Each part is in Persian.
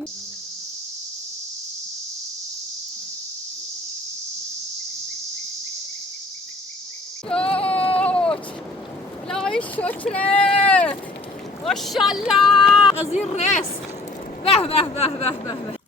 شوت لا الشترة ما شاء الله غزير ريس به به به به به به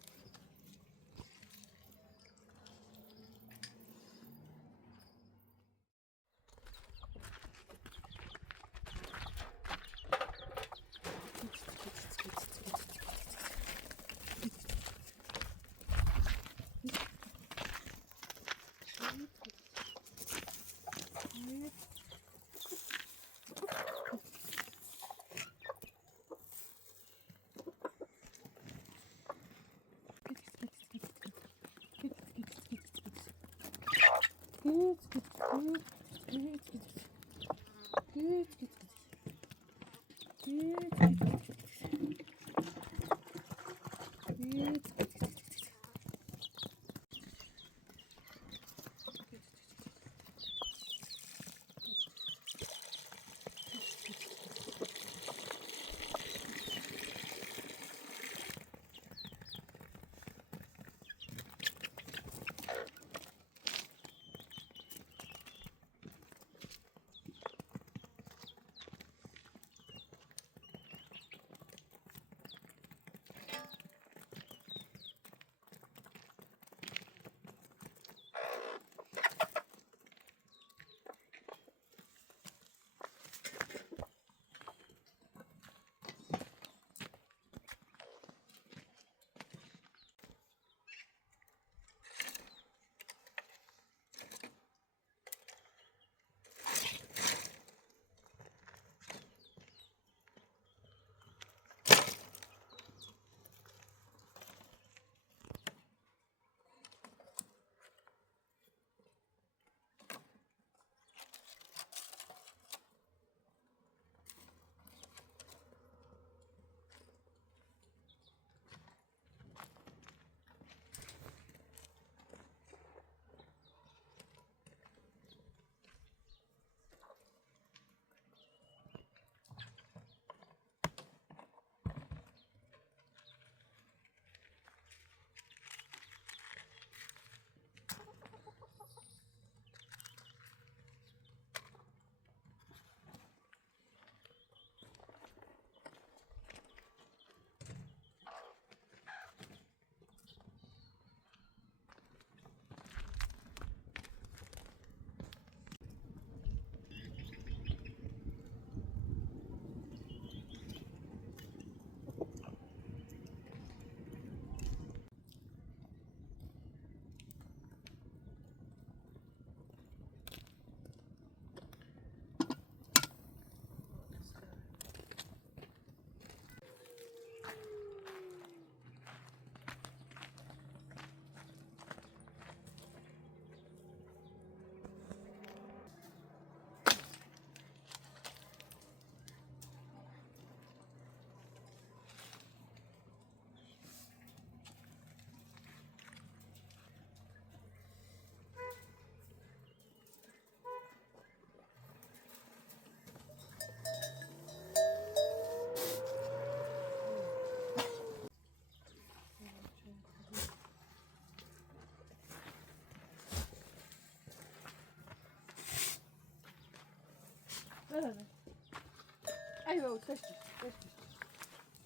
ايوه تشتي تشتي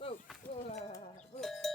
أوه. أوه. أوه.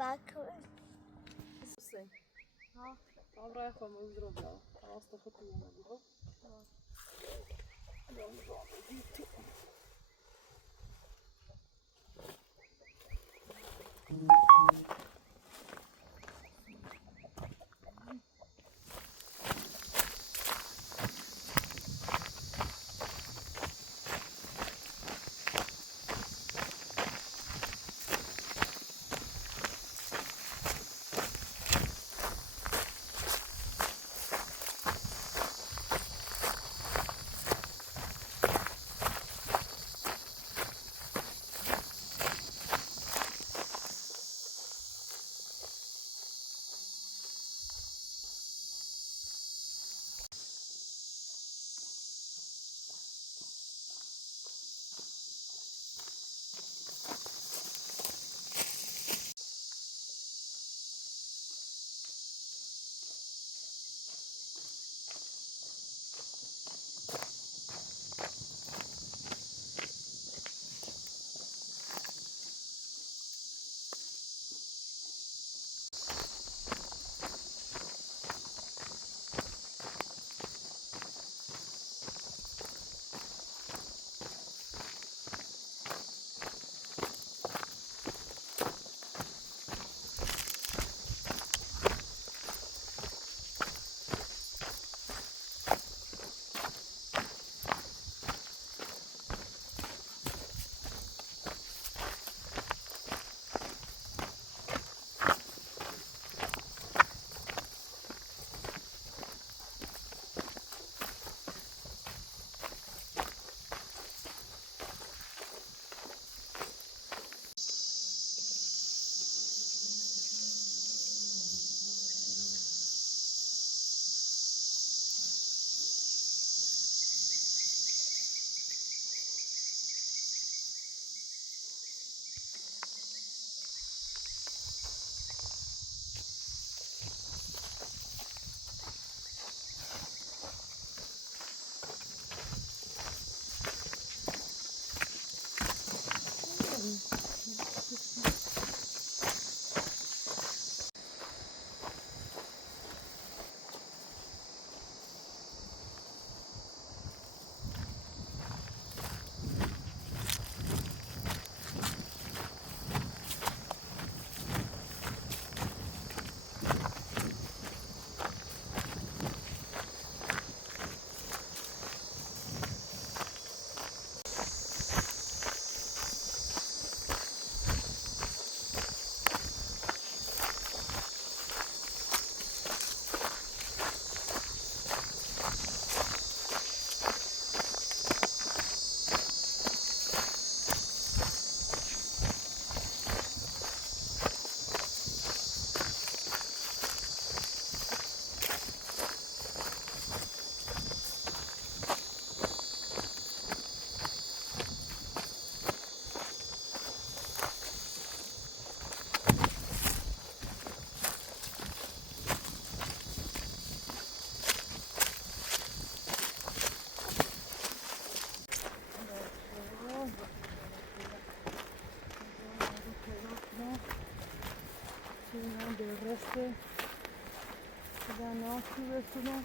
backwards. ها طب رايح وما يضرب له خلاص تخطي وما يضرب del resto da nostri vestono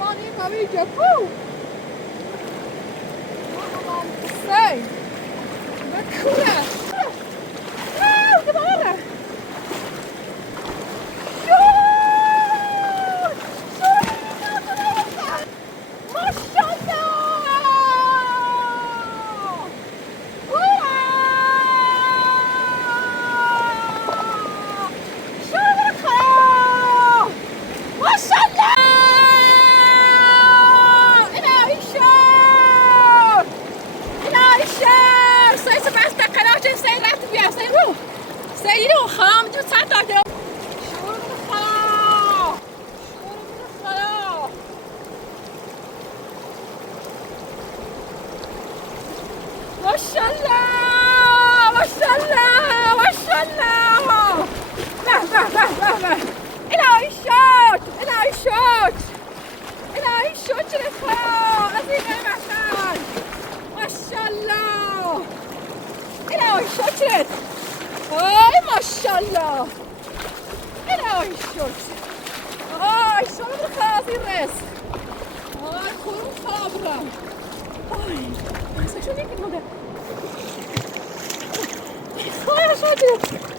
مامانی مامی جفو مامان حسین بکوره که باره سيروا خام جو ساعة شو من الخلا ما شاء الله ما شاء الله ما شاء الله به إلهي الشوت إلهي الشوت إلهي الشوت الخلا عزيز المحسن ما شاء الله إلهي الشوت آی ماشاءالله الهی شکر آی شما خازی رس آی خورم خابرم آی اصلا نگید مده خواهی شاید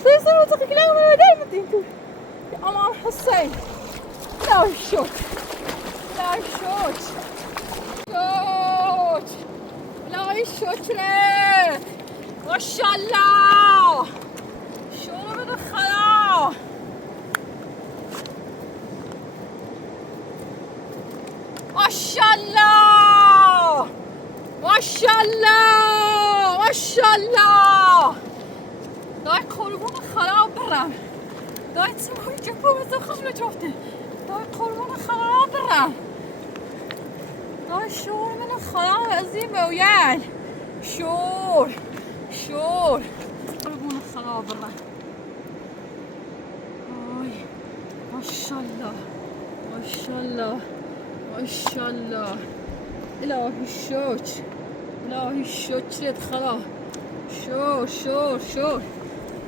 سیسر رو تقیقی لگم مدر بدین تو امان حسین الهی شکر الهی شکر الهی شکر ماشاءالله خلا ماشاءالله ماشاءالله ماشاءالله دای قربون خلا برم دای تیموی جفو بزن خشم جفته دای قربون خلا برم دای شور من خلا عظیم اویل شور قربون خلا برم ماشاءالله ماشاءالله ماشاءالله الهی الشکر الهی شکرت خلا شور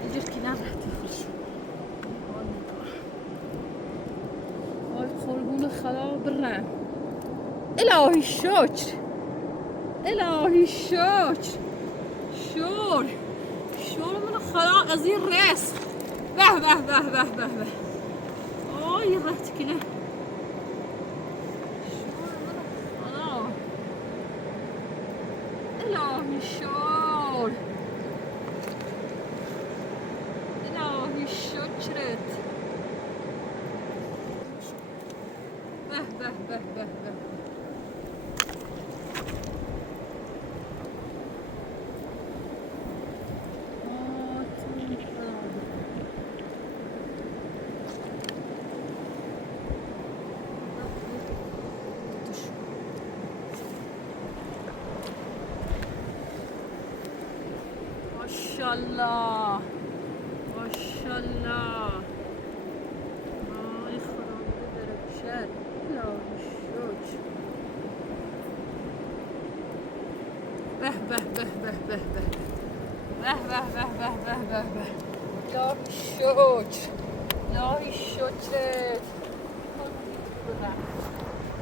اینجور که نبرد خوش آی قربون خلا برم الهی شکر الهی شکر شور من خلا از این رزق به آی رفت کنه الهی شور الهی شکرت به ماشاءالله ماشاءالله آی خدا درکشت الهی شکر به الهی شکرت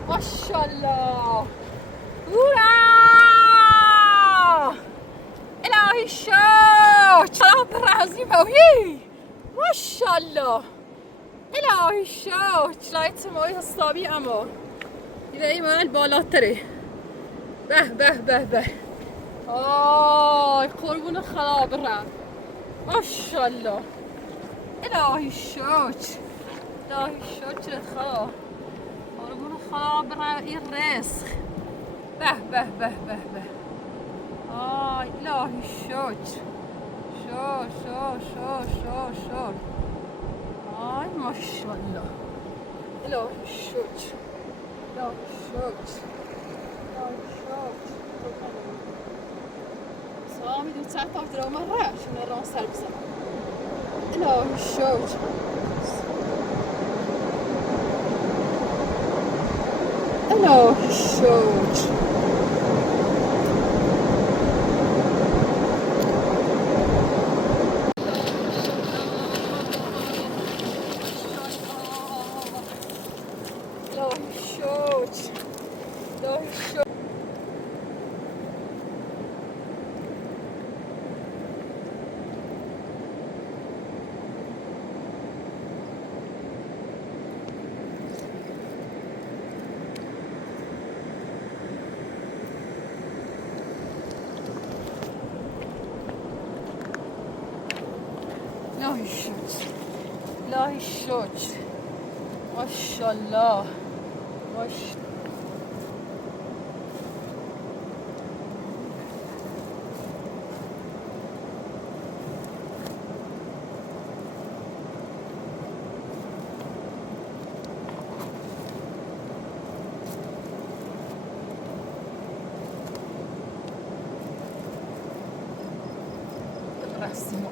ماشاءالله الهی شکر برازی مویی ماشاءالله الهی شکر لایت موی حسابی اما دیده ایمان بالاتره به آی قربون خلا برم ماشاءالله الهی شکر الهی شکرت خلا قربون خلا برم این رزق به آی الهی شکر شور آی ماشاءالله الهی شکر سامی دو ساعت تحت رو من راش من راه سر بزنم الهی شکر الهی شکر الهی شکر الهی شکر ماشاءالله رسم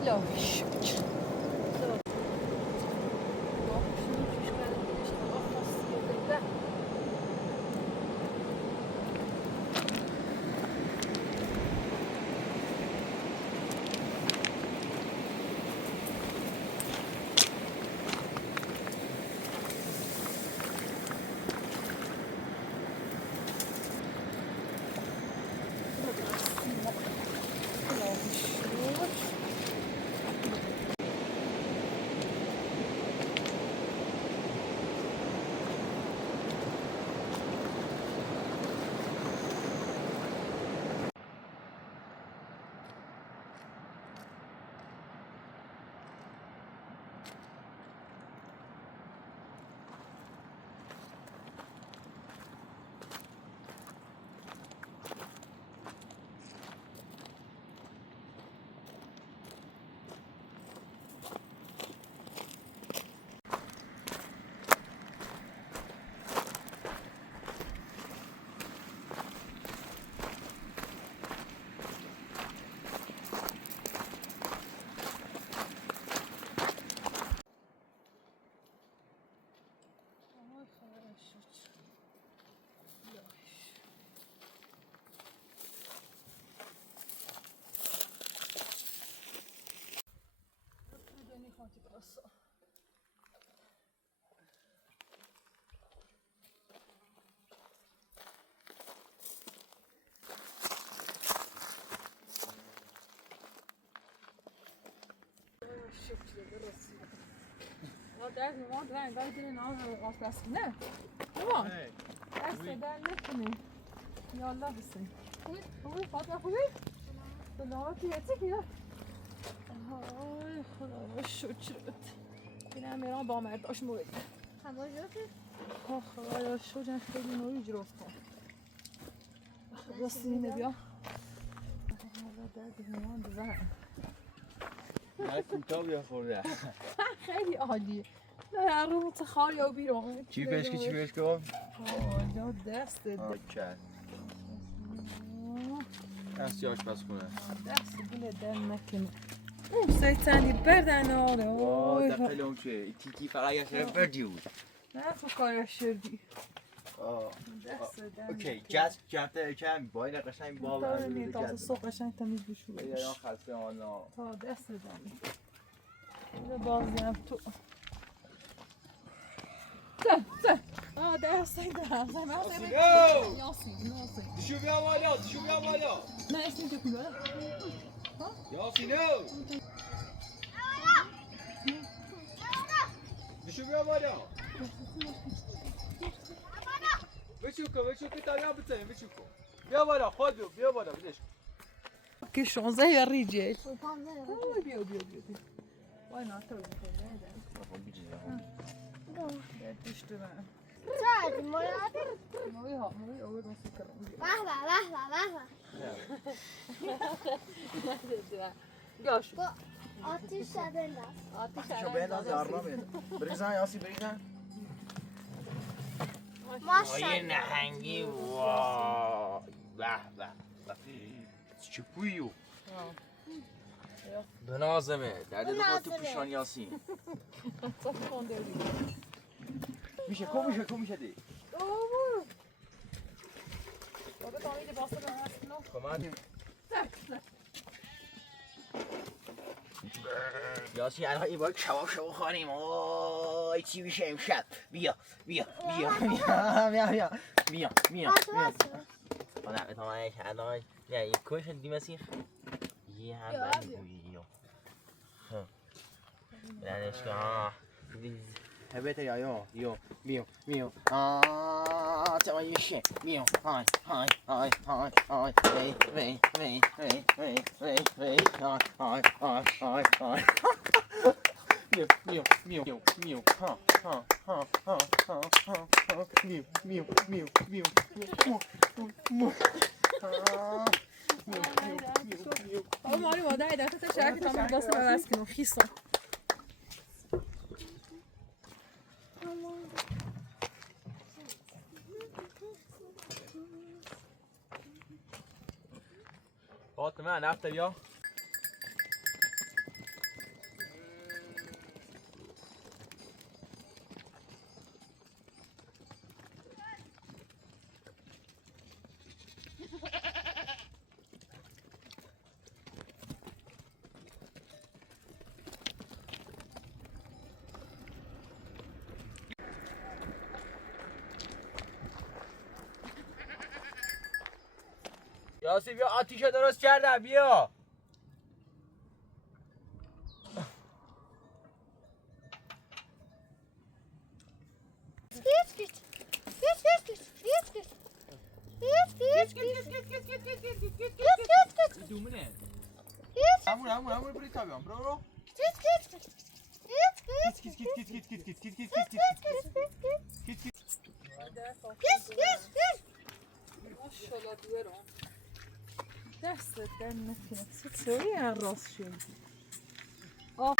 الهی شکر Daar is iemand bij, daar is een andere afwas. Nee, gewoon. Daar is daar net niet. Ja, Allah besin. Goed, wat maar goed. Dan laat je het hier. خدا شکرت اینم میرم با مرداش موید هوا جفت؟ خدا شکر خیلی نوری جرفت کن خدا سینه بیا حالا درد همان بزن کوتاه بیا خورده خیلی عالیه نه رو متخار یا بیرون چی بهش کن؟ یا دست دستی آشپزخونه دست گل در نکنه سیتانی بردن آره دقیقه اون چه تیتی فقط یه شرف بردی بود نه فکر شردی اوکی جفته کم باید قشنگ باب داره تازه صبح قشنگ تمیز بشو یا خسته آنا تا دست دمی اینو بازی هم تو زن دست یاسین دشو بیا بالا نه اسمی تو کنه یاسینو دشو بیا بالا بچو که تایم بزنیم بیا بالا خود بیا بالا بدش که 16 یا ریجه بیا وای نه تو دشت من چقدر مراد؟ موی اول دست کردم واه گاش با آتیش بنداز شو بنداز یارمه بریزن یاسی بریزن ماشاءالله نهنگی وای به چه بویو بنازمه درد دو تو پیشان یاسین میشه دی یاسین الان این باید کباب خوریم آی چی میشه امشب بیا آدم اتمنى الان یه کوش دیمسی یه هم بگویی دانشگاه هبت یا میو تمام میشه میو های وی میو میو میو میو ها ها ها ها ها ها ها میو میو میو میو Hva var det med deg? Dette er ikke jeg tar med bassen av vesken og hisser. فاطمه نفته بیا یاسی بیا آتیش درست کردم بیا دومنه همون برای تابیام برو Maşallah diyorum. Gerçekten nefis. Söyle rast şey. Ah.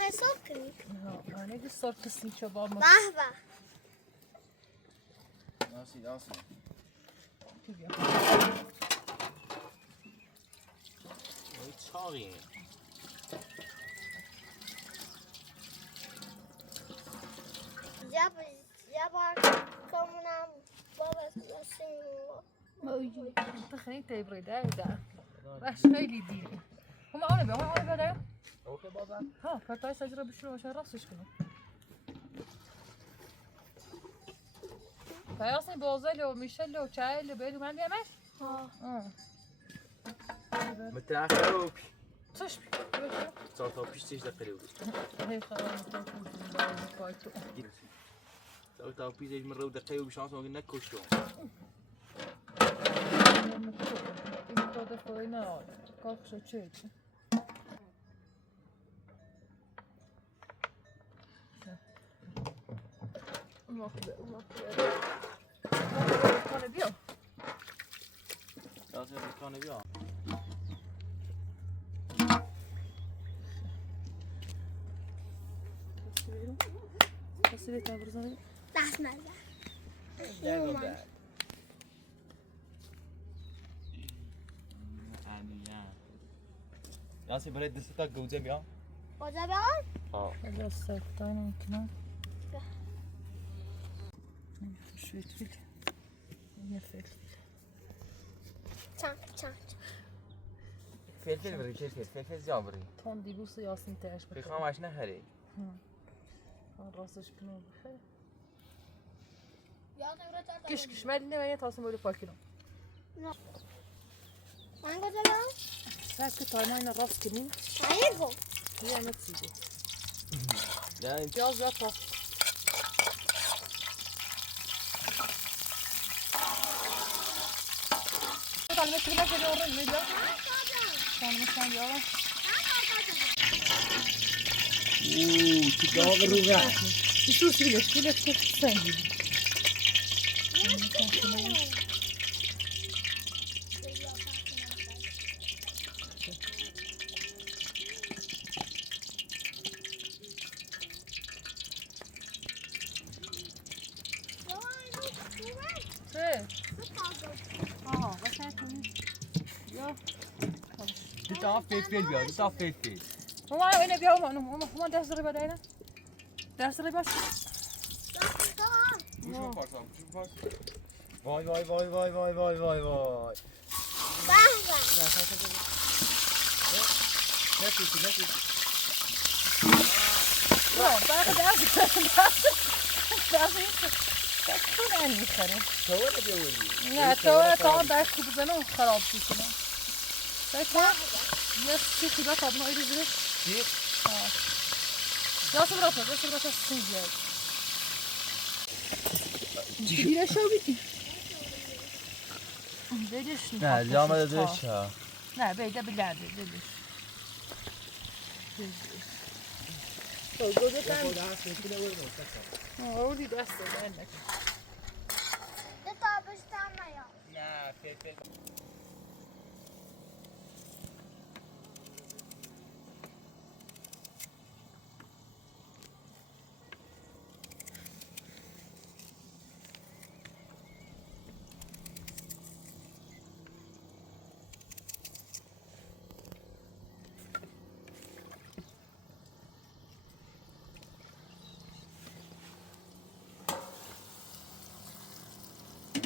حساب کنی Ne güzel kısım çoban mı? به به یاسی چاقیه یه بار کمونم بابا موجود. خیلی تبریده ده. بس خیلی دیگه. هم آنه به هم آنه بده. اوکی بازم ها فرتای سجره بشور باشه راستش کنم. پیاسی بازل و میشل و چایل و بیدو من بیامش. ها. متأخر و چش بی. صار تا پیش 6 دقیقه بود هی خلاص تو پایتو. صار تا پیش من رو دقیقه و شانس ما نکشتم این داده خواهی نه کافشو چه بیا یاسی میکنه بیا Nasıl bir tavır zannet? دست نزن یاسی برای دست تا گوجه بیا کجا بیان؟ Hadi saktan mümkün. Şöyle bir. Nefes. چند چند فلفل بری چه فلفل زیاد بری Ton dibusu yasın teş bakın. بخوامش نخری Rastış bunu. یادم رو تا Kış kış ben ne ben tasım böyle fakirım. من کجا بیان؟ Sakın taymayla rast kimin? من گو Kıyamet sizi. yani Yaz yat bak. Kalma kırma geliyor oraya ne diyor? Kalma sen ya. تو داغ روغن Bir sus bile sen gibi. چه؟ آها قشنگ کنی بیا Du darfst nicht viel, ja, du darfst nicht viel. ماما اینه بیا ماما دست داری بده اینه دست داری باش Muss man passen, muss man passen. Vay vay vay vay vay vay vay vay. Ne peki, ne peki. نه برای دست خونه میخره Tava da diyorum. نه تو تا دست که بزنه اون خراب میشه بکن یه چیزی با تابنو ایدی زیرش Gir. یا سبراتا سینجیه دیره شو بیدی بدش Ne, devam edeceğiz ya. نه بیده بلنده بدش اولی دست دارنک Det tar bestämma jag. Ne, fel.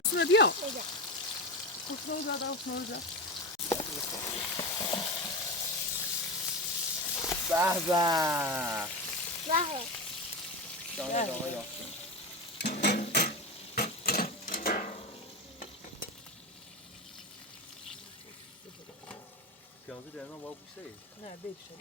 اسمه بیا بگم. اسمه بیا Bah Nähä. Daha yaptım. Piyazı derine bak bu şey. نه بیشه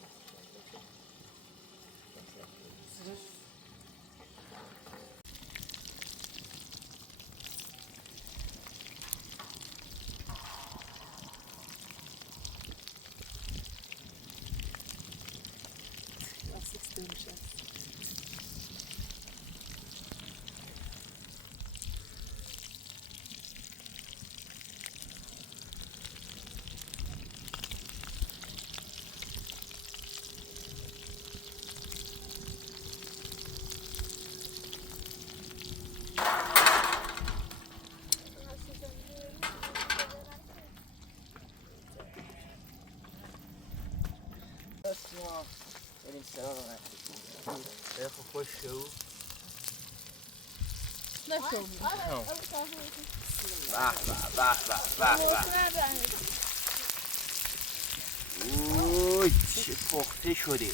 بریم سراغ خیلی خوش شو. نشو اوی چه پخته شده.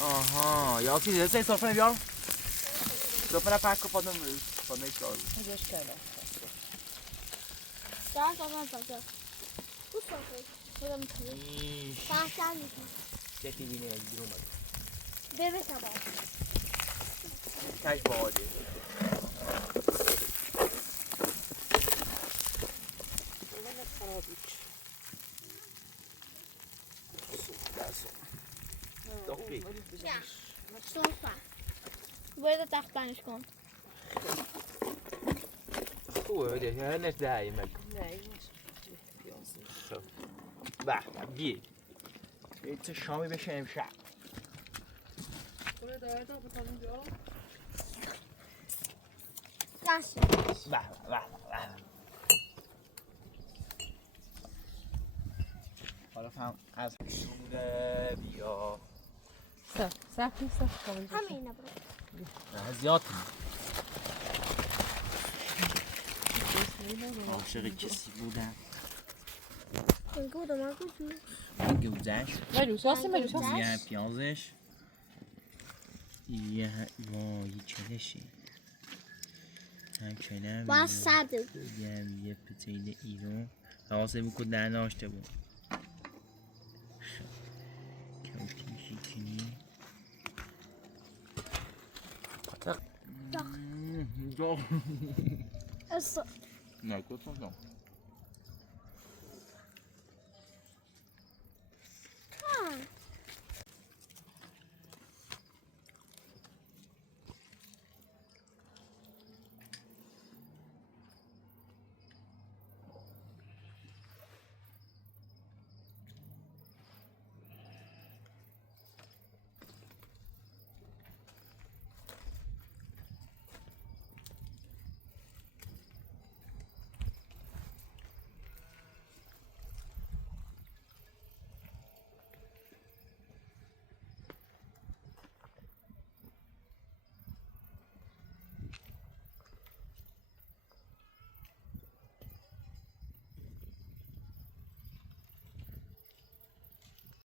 آها یاسی دسته سفره بیام سفره پک کن پادم کار اینجاش کردم Där tar man faktiskt. Hur ska det? Hur de kan. Satan lite. چه تیبینه بیرون اومد Det vet jag bara. کش باده Så fan. Börja ta Spanisch kon. خوبه بده یا هنش دهی مگ نه اینش پیازه به بی چه شامی بشه امشب برو داره تا بکنم جا Kanske. به حالا فهم از بوده بیا سب کنم Hamina bra. نه زیاد عاشق کسی بودم Den gode man گوزش مجوساسی یه پیازش یه وای چلشه هم کلم Wasabi. یه پتیل ایران حواسه بکن در ناشته بود کمتین شکنی Alltså. Nej, gott som dem.